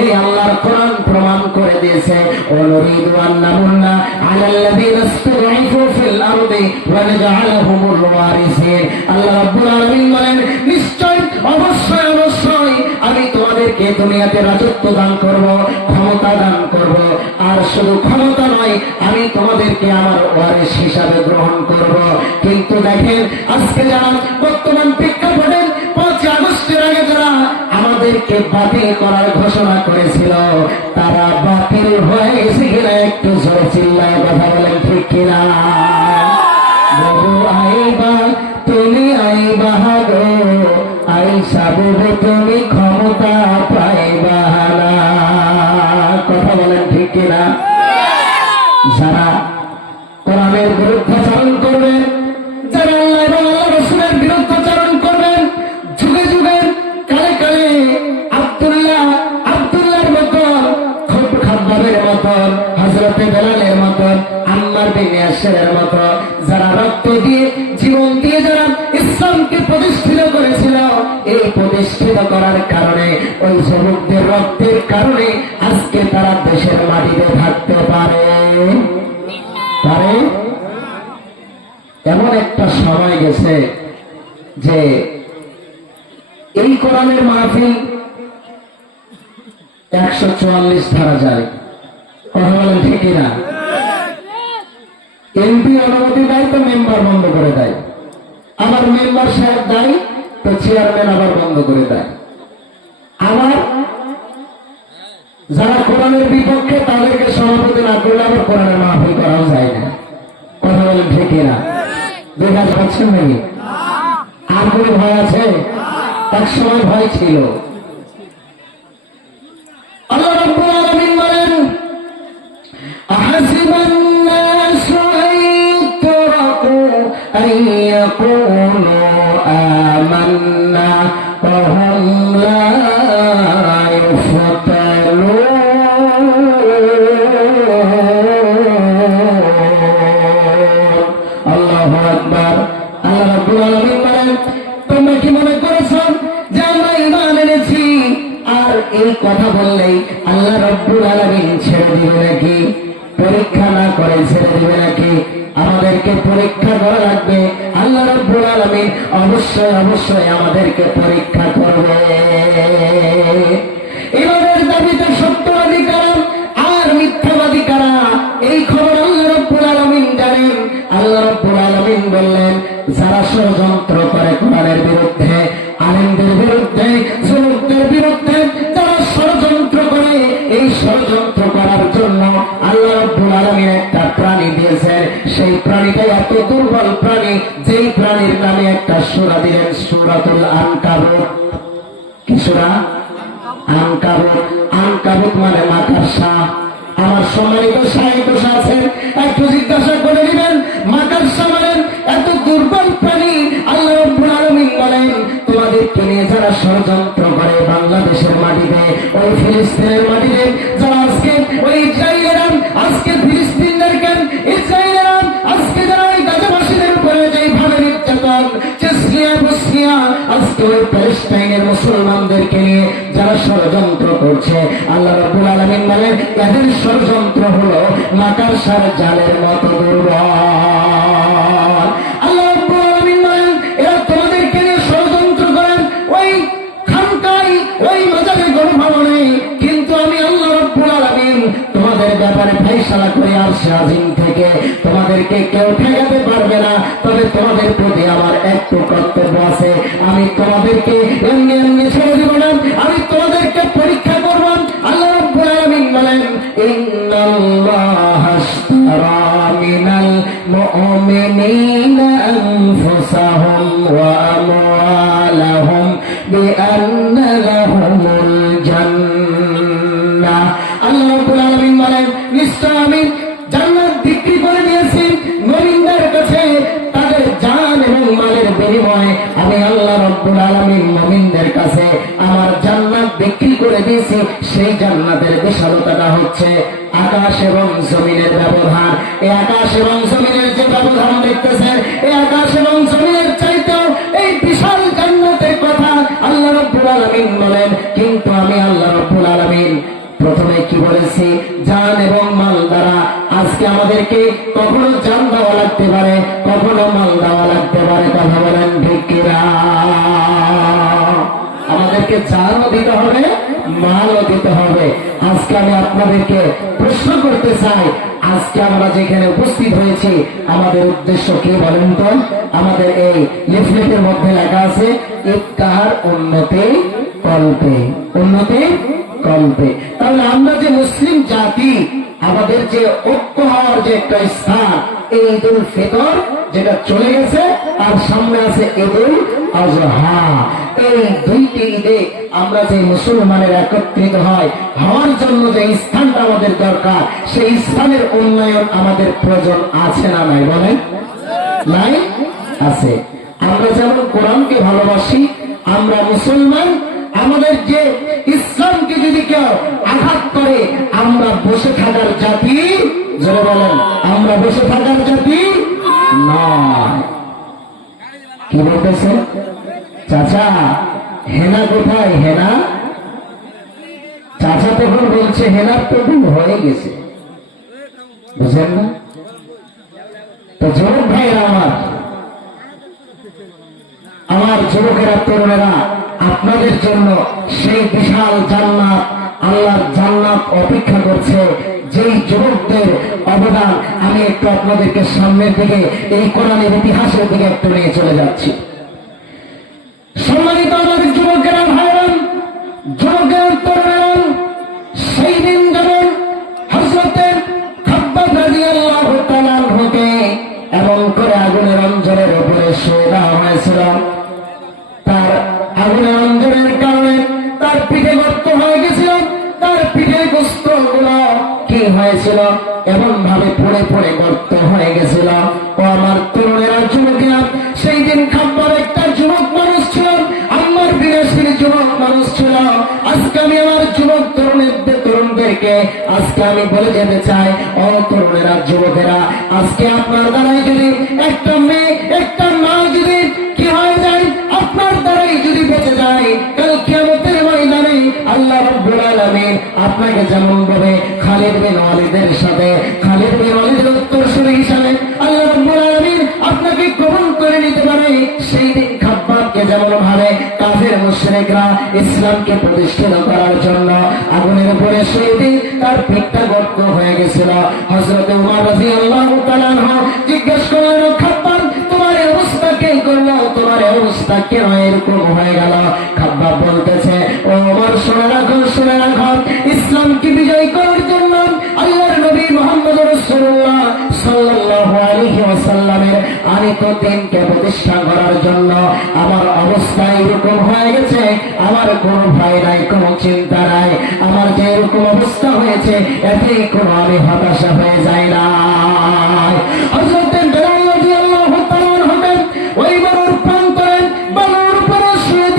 এই আল্লাহর কোরআন প্রমাণ করে দিয়েছে। ওয়ানুরিদু আন নামুন্না আলাল্লাযীনা ইসতাদঈফু ফিল আরদি ওয়া নাজআলাহুমুল ওয়ারিসিন। আল্লাহ রাব্বুল আলামিন বলেন, নিশ্চয় অবশ্যই অবশ্যই আমি তোমাদেরকে দুনিয়াতে রাজত্ব দান করব, ক্ষমতা দান করব, আর শুধু ক্ষমতা নয়, আমি তোমাদেরকে আমার ওয়ারিস হিসাবে গ্রহণ করব। কিন্তু দেখেন, আজকে যারা বর্তমান প্রেক্ষাপটে 5 আগস্টের আগে যারা আমাদেরকে বাতিল করার ঘোষণা করেছিল, তারা বাতিল হয়ে গেছে কিনা একটু জোরে চিল্লায় কথা বলেন, ঠিক কিনা? বহু আইবা তুমি আইবা গো, আইসা বহু তুমি ক্ষমতা পাইবা না, কথা বলেন, ঠিক কিনা? যারা কোরআনের বিরুদ্ধাচরণ করবেন, যারা আল্লাহ এবং আল্লাহ রাসূলের বিরুদ্ধাচরণ করবেন, যুগে যুগে কালে কালে আব্দুল্লাহর মতন, খাব্বাবের মতন, হযরতে বেলালের মতন, আম্মার বিন ইয়াসিরের মতন, যারা রক্ত দিয়ে জীবন দিয়ে যারা ইসলামকে প্রতিষ্ঠিত করেছিল, এই প্রতিষ্ঠিত করার কারণে, ওই যুবকদের রক্তের কারণে আজকে তারা দেশের মাটিতে থাকতে পারে। এমন একটা সময় গেছে যে এই কোরআনের মাহফিল 144 ধারা যায়, কথা বলেন, ঠিক না? এমপি অনুমতি দেয় তো মেম্বার বন্ধ করে দেয়, আবার মেম্বার সাহেব দেয় তো চেয়ারম্যান আবার বন্ধ করে দেয়। আবার যারা কোরআনের বিপক্ষে তাদেরকে সভাপতি না করলে আবার কোরআনের মাহফিল করাও যায় না। কথা বলেন ঠিক না? দুই কাজ পাচ্ছেন নাকি? আর কোনো ভয় আছে? এক সময় ভয় ছিল। আল্লাহ রাব্বুল আলামিন বলেন, আহাসিবান নাসু আন ইউতরাকু আন ইয়াকুলু আমান্না ওয়া হুম লা ইফতানুন। আল্লাহু আকবার। আল্লাহ রাব্বুল আলামিন বলেন, তোমরা কি মনে করেছো যে আমরা ঈমান এনেছি আর এই কথা বললেই আল্লাহ রাব্বুল আলামিন ছেড়ে দিবে নাকি? পরীক্ষা না করে ছেড়ে দিবে নাকি? আমাদেরকে পরীক্ষা করা লাগবে। আল্লাহ রাব্বুল আলামিন অবশ্যই আমাদেরকে পরীক্ষা করবে। এবারের দাবিতে সত্যবাদী কারা আর মিথ্যাবাদী কারা, এই খবর আল্লাহ রাব্বুল আলামিন জানেন। আল্লাহ রাব্বুল আলামিন বললেন, যারা ষড়যন্ত্র করে কোরআনের বিরুদ্ধে, আলেমদের বিরুদ্ধে, যুবকদের বিরুদ্ধে, যারা ষড়যন্ত্র করে, এই ষড়যন্ত্র করার জন্য আল্লাহ রাব্বুল আলামিন একটা প্রাণী দিয়েছেন। সেই প্রাণীটা এত দুর্বল প্রাণী, যেই প্রাণীর নামে একটা সূরা দিলেন, সূরাতুল আনকাবুত। কি সূরা? আনকাবুত। আনকাবুত মানে মাকড়সা। আমার সম্মানিত সাহিত্য আছেন, একটু জিজ্ঞাসা করে নেবেন, মাকড়সা মানে এত দুর্বল প্রাণী। আল্লাহ রাব্বুল আলামিন বলেন, তোমাদেরকে নিয়ে যারা ষড়যন্ত্র করে বাংলাদেশের মাটিতে, ওই ফিলিস্তিনের মাটিতে, যারা আজকে ওই ইসরায়েলেরা আজকে ফিলিস্তিনদেরকে, ইসরায়েলেরা আজকে যারা ওই গাজাবাসীদের উপরে যেভাবে নির্যাতন, চেষ্টা বসিয়া আজকে ওই প্যালেস্টাইনের মুসলমানদেরকে নিয়ে যারা ষড়যন্ত্র করছে, আল্লাহ রাব্বুল আলামিন বলেন, এদের ষড়যন্ত্র হলো মাকড়সার জালের মতো দুর্বল। আল্লাহ রাব্বুল আলামিন বলেন, এরা তোমাদেরকে নিয়ে ষড়যন্ত্র করেন ওই খানকায়, ওই মাজারে গর্ভবনে, কিন্তু আমি আল্লাহ রাব্বুল আলামিন তোমাদের ব্যাপারে ফয়সালা করে আরশে আজিম থেকে তোমাদেরকে কেউ ঠেকাতে পারবে না। তবে তোমাদের প্রতি আমার একটু কর্তব্য আছে, আমি তোমাদেরকে এমনি ছেড়ে দেব না, আমি তোমাদেরকে পরীক্ষা করব। আল্লাহ রাব্বুল আলামিন বলেন, ইন্নাল্লাহা আশতারা মিনাল মুমিনিনা আনফুসাহুম ওয়া আমওয়ালাহুম বিআন্না লাহুমুল জান্নাহ। আল্লাহ রাব্বুল আলামিন বলেন, নিশ্চয় আমি জান্নাত বিক্রি করে দিয়েছি মুমিনদের কাছে, তাদের জান এবং মালের বিনিময়ে আমি আল্লাহ রাব্বুল আলামিন মুমিনদের কাছে আমার জান্নাত বিক্রি করে দিয়েছি। সেই জান্নাতের বিশালতাটা হচ্ছে আকাশ এবং জমিনের ব্যবধান। এই আকাশ এবং জমিনের যে ব্যবধান দেখতেছেন, এই আকাশ এবং জমিনের চাইতেও এই বিশাল জান্নাতের কথা আল্লাহ রাব্বুল আলামিন বলেন। কিন্তু আমি আল্লাহ রাব্বুল আলামিন প্রথমে কি বলেছি? জান এবং মাল দ্বারা। আজকে আমাদেরকে কখনো জান দেওয়া লাগতে পারে, কখনো মাল দেওয়া লাগতে পারে। কথা বলেন ঠিক কিনা? আমাদেরকে জানও দিতে হবে, মালও দিতে হবে। আজকে আমি আপনাদেরকে প্রশ্ন করতে চাই, আজকে আমরা যেখানে উপস্থিত হয়েছি আমাদের উদ্দেশ্য কি বলেন তো? আমাদের এই লিফলেটের মধ্যে লেখা আছে, ইফতার উন্নতি কল্পে, উন্নতি কল্পে। তাহলে আমরা যে মুসলিম জাতি, আমাদের যে ঐক্য হওয়ার যে একটা স্থান, এই ঈদুল ফিতর যেটা চলে গেছে, আর সামনে আছে ঈদুল আজহা। এই দুইটি ঈদে আমরা যে মুসলমানের একত্রিত হওয়ার জন্য যে স্থানটা আমাদের দরকার, সেই স্থানের উন্নয়ন আমাদের প্রয়োজন আছে না নাই? বলেন নাই? আছে। আমরা যেমন কোরআনকে ভালোবাসি, আমরা মুসলমান, আমাদের যে ইসলামকে যদি কেউ আঘাত করে, আমরা বসে থাকার জাতি, জোরে বলেন, আমরা বসে থাকার জাতি নয়। কি বলতেছে চাচা? হেনা কোথায়? হেনা চাচা তখন বলছে হেনার তো দিন হয়ে গেছে, বুঝলেন না? তো যুবক ভাইয়েরা, আমার যুবকেরা, তরুণেরা, আপনাদের জন্য সেই বিশাল জান্নাত, আল্লাহর জান্নাত অপেক্ষা করছে। যেই যুবকদের অবদান আমি একটু আপনাদেরকে সামনের দিকে, এই কোরআনের ইতিহাসের দিকে একটু নিয়ে চলে যাচ্ছি। সম্মানিত আমাদের যুবকেরা, ভাইরা, যুবকের তরুণেরা, সেই দিন যাবে আগুনের অঞ্জনের কারণে তার পিঠে গর্ত হয়ে গেছিল, তার পিঠের গোস্ত গুলো কি হয়েছিল এমন ভাবে পড়ে পড়ে গর্ত হয়ে গেছিল। ও আমার তরুণেরা, যুবকেরা, সেই দিন খাব্বাব একটা যুবক মানুষ ছিল, আমার বিনাশীর যুবক মানুষ ছিল। আজকে আমি আমার যুবক তরুণদেরকে আজকে আমি বলে যেতে চাই, ও তরুণেরা, যুবকেরা, আজকে আপনার দ্বারাই যদি একটা মেয়ে একটা মা যদি কি হয়ে যায়, আপনার দ্বারাই যদি বেঁচে যায়, কাল কিয়ামতের ময়দানে আল্লাহ রাব্বুল আলামিন আপনাকে যেমন ভাবে খালিদ বিন ওয়ালিদের সাথে খালিদ বিন ওয়ালিদের উত্তরসূরি হিসাবে আল্লাহ রাব্বুল আলামিন আপনাকে গ্রহণ করে নিতে পারে, সেই দিন খাব্বাবকে যেমন ভাবে কাফের মুশরিকরা ইসলামকে প্রতিষ্ঠিত করার জন্য আগুনের উপরে সেই দিন তার পিঠটা গর্ত হয়ে গেছিল। হযরত উমর রাদিয়াল্লাহু তাআলা আনহু জিজ্ঞেস করলেন, খাব্বাব, তোমার এই অবস্থা কে করলো? তোমার এই অবস্থা কেন এরকম হয়ে গেল? খাব্বাব বলতেছে, ও উমর, শুনে রাখো, শুনে রাখো, ইসলামকে বিজয় করার জন্য আল্লাহর নবী মুহাম্মদ রাসূলুল্লাহ সাল্লাল্লাহু আলাইহি ওয়াসাল্লামের আনিত দ্বীনকে প্রতিষ্ঠা করার জন্য আমার অবস্থা এরকম হয়ে গেছে। আমার কোনো ভয় নাই, কোনো চিন্তা নাই। আমার যে এরকম অবস্থা হয়েছে এতে কোনো আমি হতাশা হয়ে যাই না। হযরত বেলাল রাদিয়াল্লাহু তাআলা হতেন ওই মরুর প্রান্তরে বালুর উপরে শুয়ে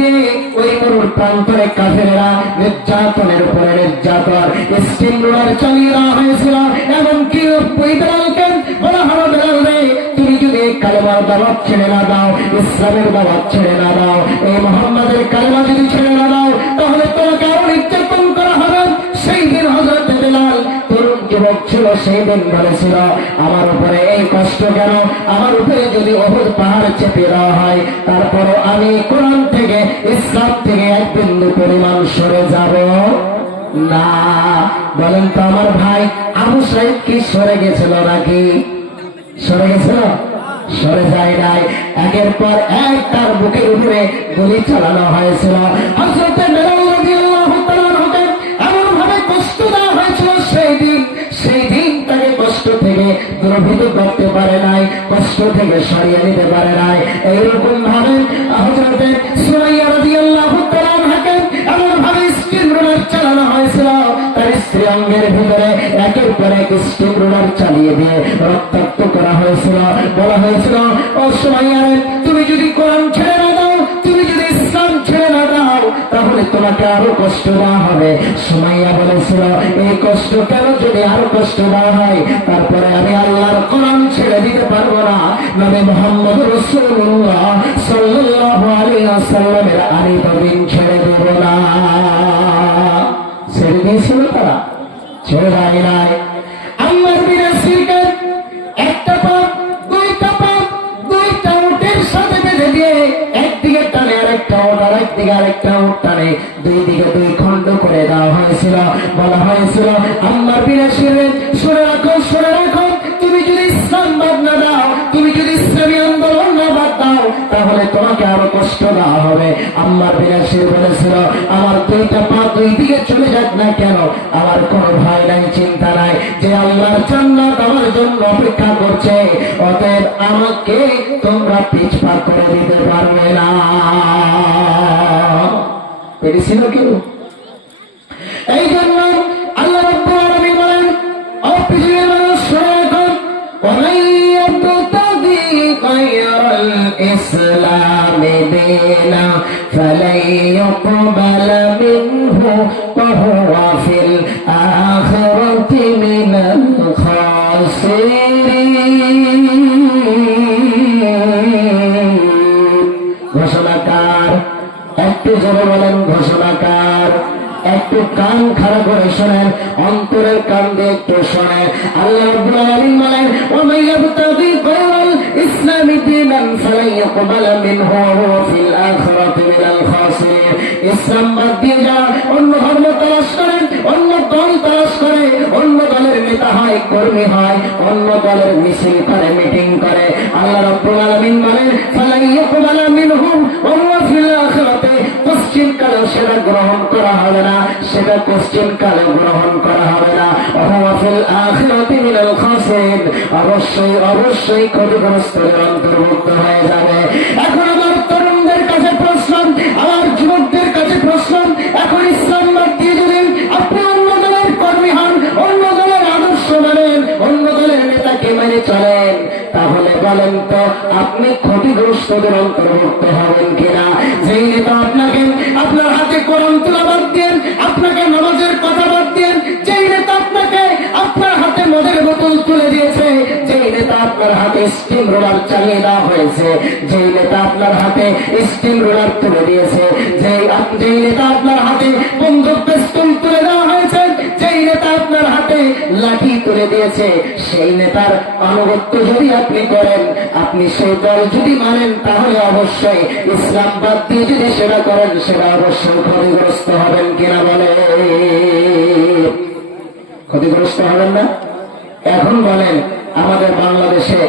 দিয়ে ওই মরুর প্রান্তরে কাফেররা নির্যাতনের উপরে নির্যাতন স্টিম রোলার চালিয়ে দেওয়া হয়েছিল। এমনকি ওই বেলালকে বলা হলো, বেলাল রে, তুমি যদি কালেমার দাওয়াত ছেড়ে না দাও, ইসলামের দাওয়াত ছেড়ে না দাও, এই মুহাম্মাদের কালেমা যদি ছেড়ে না দাও, তাহলে তোমাকে আরো নির্যাতন করা হবে। সেই দিন হযরত বেলাল তরুণ যুবক ছিল, সেই দিন বলেছিল, আমার উপরে এই কষ্ট কেন? আমার উপরে যদি উহুদ পাহাড় চেপে দেওয়া হয়, তারপরও আমি কোরআন থেকে ইসলাম থেকে এক বিন্দু পরিমাণ সরে যাব না। বলেন তো আমার ভাই, আবু সাইদ কি সরে গেছিল নাকি? সরে গেছিল? সরে যায় নাই। একের পর এক তার বুকের উপরে গুলি চালানো হয়েছিল। হযরত বেলাল রাদিয়াল্লাহু তাআলা আনহুকে এমন ভাবে কষ্ট দেওয়া হয়েছিল, সেই দিন তাকে কষ্ট থেকে দুর্ভীত করতে পারে নাই, কষ্ট থেকে সরিয়ে নিতে পারে নাই। এইরকম ভাবে হযরত সুমাইয়া রাদিয়াল্লাহু তাআলা আনহাকে এমন ভাবে স্টিম রোলার চালানো হয়েছিল, তার স্ত্রী অঙ্গের ভিতরে একের পর এক স্টিম রোলার চালিয়ে দিয়ে রক্তাক্ত করা হয়েছিল। বলা হয়েছিল, ও সুমাইয়া, তুমি যদি কোরআন ছেড়ে না দাও, তুমি যদি ইসলাম ছেড়ে না দাও, তাহলে তোমাকে আরো কষ্ট দেওয়া হবে। সুমাইয়া বলেছিল, এই কষ্ট কেন? যদি আরো কষ্ট দেওয়া হয়, তারপরে আমি আল্লাহর কোরআন ছেড়ে দিতে পারবো না, নবী মুহাম্মদ রাসূলুল্লাহ সাল্লাল্লাহু আলাইহি ওয়াসাল্লামের আনিত দ্বীন ছেড়ে দেব না। ছেড়ে দিয়েছিল তারা? ছেড়ে দেয় নাই। আল্লাহর বিনাশীকে একটা পাপ, দুইটা পাপ, দুইটা উটের সাথে বেঁধে দিয়ে একদিকে টানে আরেকটা উট, আরেকদিকে আরেকটা উট টানে, দুই দিকে দুই খণ্ড করে দেওয়া হয়েছিল। বলা হয়েছিল, আল্লাহর বিনাশীকে শুনে রাখো, শুনে রাখো, তুমি যদি ইসলাম বাদ না দাও, তুমি যদি ইসলামী আন্দোলন না বাদ দাও, তাহলে তোমাকে আরো কষ্ট দেওয়া হবে। আম্মার বিনাশীর বলেছিল, আমার দুইটা পা দুই দিকে চলে যাক না কেন, আমার কোনো ভয় নাই, চিন্তা নাই, যে আল্লাহর জান্নাত আমার জন্য অপেক্ষা করছে, অতএব আমাকে তোমরা পিছপা করে দিতে পারবে না। পেরেছিল কেউ? এই জন্য আল্লাহ রাব্বুল আলামিন বলেন, ও পৃথিবীর মানুষ, শুনে রাখো, ومن يبتغي غير الإسلام دينا فلن يقبل منه وهو في الآخرة من الخاسرين। ঘোষণাকার, একটু জোরে বলেন ঘোষণাকার। একটু কান খাড়া করে শোনেন, অন্তরের কান দিয়ে একটু শোনেন। আল্লাহ রাব্বুল আলামিন বলেন, ওয়া ইয়াবতাগি গায়রাল ইসলামি দীনান ফালান ইয়াকবালা মিনহু ওয়া হুয়া ফিল আখিরাতি মিনাল খাসিরিন। ইসলাম বাদ দিয়ে যারা অন্য ধর্ম তালাশ করে, অন্য দল তালাশ করে, অন্য দলের নেতা হয়, কর্মী হয়, অন্য দলের মিছিল করে, মিটিং করে, আল্লাহ রাব্বুল আলামিন বলেন, ফালান ইয়াকবালা মিনহু ওয়া হুয়া ফিল আখিরাতি, পশ্চিম কালে সেটা গ্রহণ করা হবে না, সেটা পশ্চিম কালে গ্রহণ করা হবে না। ওয়া ফিল আখিরাতি মিনাল খাসিরিন, অবশ্যই অবশ্যই ক্ষতিগ্রস্তদের অন্তর্ভুক্ত হয়ে যাবে। এখন আমার তরুণ চলেন, তাহলে বলেন তো আপনি ক্ষতিগ্রস্তদের অন্তর্ভুক্ত হবেন কিনা? যেই নেতা আপনাকে আপনার হাতে কোরআন তেলাওয়াত দেন, আপনাকে নামাজের কথা বাদ দেন, যেই নেতা আপনাকে আপনার হাতে মদের বোতল তুলে দিয়েছে, যেই নেতা আপনার হাতে স্টিম রোলার চালিয়ে দেওয়া হয়েছে, যেই নেতা আপনার হাতে স্টিম রোলার তুলে দিয়েছে, যেই নেতা আপনার হাতে বন্দুক পিস্তল তুলে দেওয়া হয়েছে, যেই নেতা আপনার হাতে লাঠি তুলে দিয়েছে, সেই নেতার আনুগত্য যদি আপনি করেন, আপনি সেই দল যদি মানেন, তাহলে অবশ্যই ইসলাম বাদ দিয়ে যদি সেবা করেন, সেটা অবশ্যই ক্ষতিগ্রস্ত হবেন কিনা বলে? ক্ষতিগ্রস্ত হবেন না? এখন বলেন, আমাদের বাংলাদেশে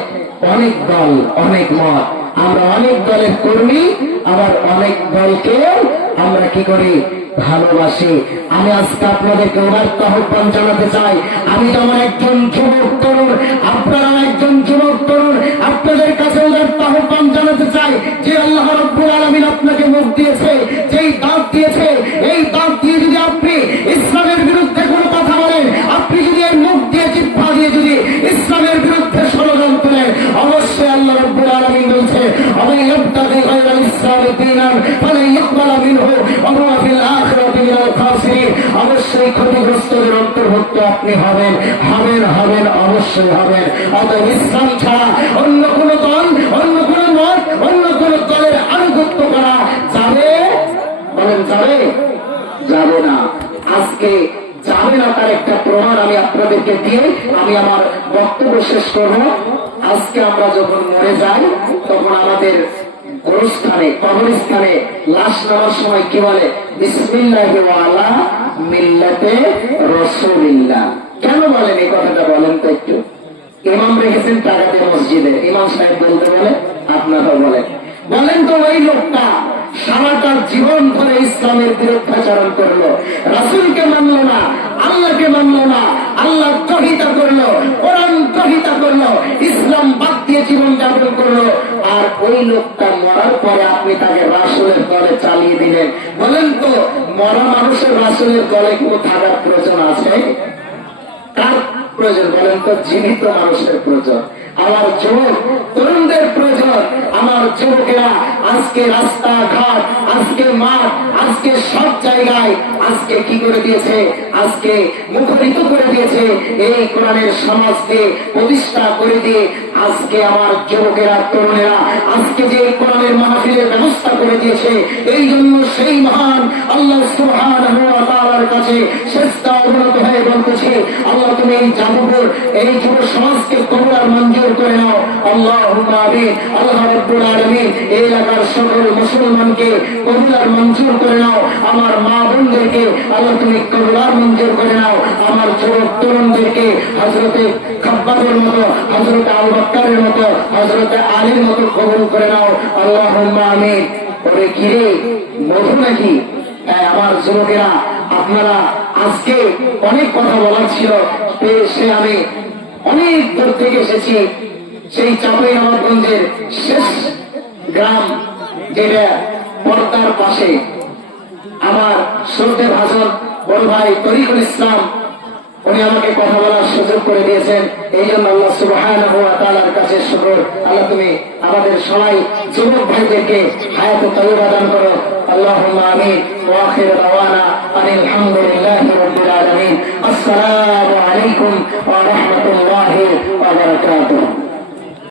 অনেক দল, অনেক মত, আমরা অনেক দলের কর্মী, আবার অনেক দলকে আমরা কি করি? ভালোবাসি। আমি আজকে আপনাদেরকে উদারতা আহ্বান জানাতে চাই, আমি যেমন একজন যুবক তরুণ, আপনারা একজন যুবক তরুণ, আপনাদের কাছে উদারতা আহ্বান জানাতে চাই যে আল্লাহ রাব্বুল আলামিন আপনাকে মুখ দিয়েছে, যেই দাঁত দিয়েছে, এই দাঁত দিয়ে যদি আপনি ইসলামের বিরুদ্ধে কোনো কথা বলেন, আপনি যদি এর মুখ দিয়ে জিহ্বা দিয়ে যদি ইসলামের বিরুদ্ধে ষড়যন্ত্র করেন, অবশ্যই আল্লাহ রাব্বুল আলামিন বলছে আমি ইবতাগি গায়রাল ইসলামি দীনান ফালান ইকবালা মিনহু ওয়া হুয়া ফিল আখিরাতি মিনাল খাসিরিন। অবশ্যই ক্ষতিগ্রস্তদের অন্তর্ভুক্ত আপনি হবেন, হবেন, হবেন, অবশ্যই হবেন। অতএব ইসলাম ছাড়া অন্য কোন দল, অন্য কোন মত, অন্য কোন দলের আনুগত্য করা যাবে? বলেন যাবে? যাবে না। আজকে যাবে না, তার একটা প্রমাণ আমি আপনাদেরকে দিয়ে আমি আমার বক্তব্য শেষ করব। আজকে আমরা যখন মরে যাই, তখন আমাদের গোরস্থানে, কবরস্থানে লাশ নেওয়ার সময় কি বলে? বিসমিল্লাহি ওয়া আলা মিল্লাতে রাসূলিল্লাহ। কেন বলেন এই কথাটা? বলেন তো একটু। ইমাম রেখেছেন টাকাতে মসজিদে, ইমাম সাহেব বলতে বলে, আপনারা বলেন। বলেন তো ওই লোকটা সারাটা জীবন ধরে ইসলামের বিরুদ্ধাচরণ করলো, রাসূলকে মানলো না, আল্লাহকে মানলো না, আল্লাহ তহিতা করলো, কোরআন তহিতা করলো, ইসলাম বাদ দিয়ে জীবন যাপন করলো, আর ওই লোকটা মরার পরে আপনি তাকে রাসূলের দলে চালিয়ে দিলেন। বলেন তো মরা মানুষের রাসূলের দলে কোনো থাকার প্রয়োজন আছে? কার প্রয়োজন? বলেন তো জীবিত মানুষের প্রয়োজন। আমার যুবক তরুণদের প্রয়োজন। আমার যুবকেরা আজকে রাস্তাঘাট, আজকে মাঠ, আজকে সব জায়গায় আজকে কি করে দিয়েছে? আজকে মুখরিত করে দিয়েছে এই কোরআনের সমাজকে প্রতিষ্ঠা করে দিয়ে। আজকে আমার যুবকেরা, তরুণেরা আজকে যে কোরআনের মাহফিলের ব্যবস্থা করে দিয়েছে, এই জন্য সেই মহান আল্লাহ সুবহানাহু ওয়া তাআলার কাছে সেজদা অবনত হয়ে বলতেছে, আল্লাহ তুমি এই জাদুঘর, এই যুব সমাজকে কবুল আর মঞ্জুর করে নাও। আল্লাহুম্মা আমিন। আল্লাহ রাব্বুল আলামিন এই এলাকার সকল মুসলমানকে কবুল আর মঞ্জুর করে নাও। আমার মা বোনদেরকে আল্লাহ তুমি কবুল আর মঞ্জুর করে নাও। আমার যুবক তরুণদেরকে হযরতে খাব্বাবের মতো, হযরতে আবু বকরের মতো, হযরতে আলীর মতো কবুল করে নাও। আল্লাহুম্মা আমিন। ওরে কিরে মধু নাকি? আমার যুবকেরা, আপনারা আজকে অনেক কথা বলার ছিল, সে আমি অনেক দূর থেকে এসেছি, সেই চাঁপাইনবাবগঞ্জের শেষ গ্রাম যেটা পর্দার পাশে। আমার শ্রদ্ধে ভাষণ বড় ভাই তরিকুল ইসলাম, উনি আমাকে কথা বলার সুযোগ করে দিয়েছেন। এই জন্য আল্লাহ সুবহানাহু ওয়া তাআলার কাছে শুকর। আল্লাহ তুমি আমাদের সবাই যুবক ভাইদেরকে হায়াত তাইয়্যিবা দান করো। আল্লাহুম্মা আমিন। ওয়া আখিরু দাওয়ানা আনিল হামদুলিল্লাহি রাব্বিল আলামিন। আসসালামু আলাইকুম ওয়া রাহমাতুল্লাহি ওয়া বারাকাতুহু।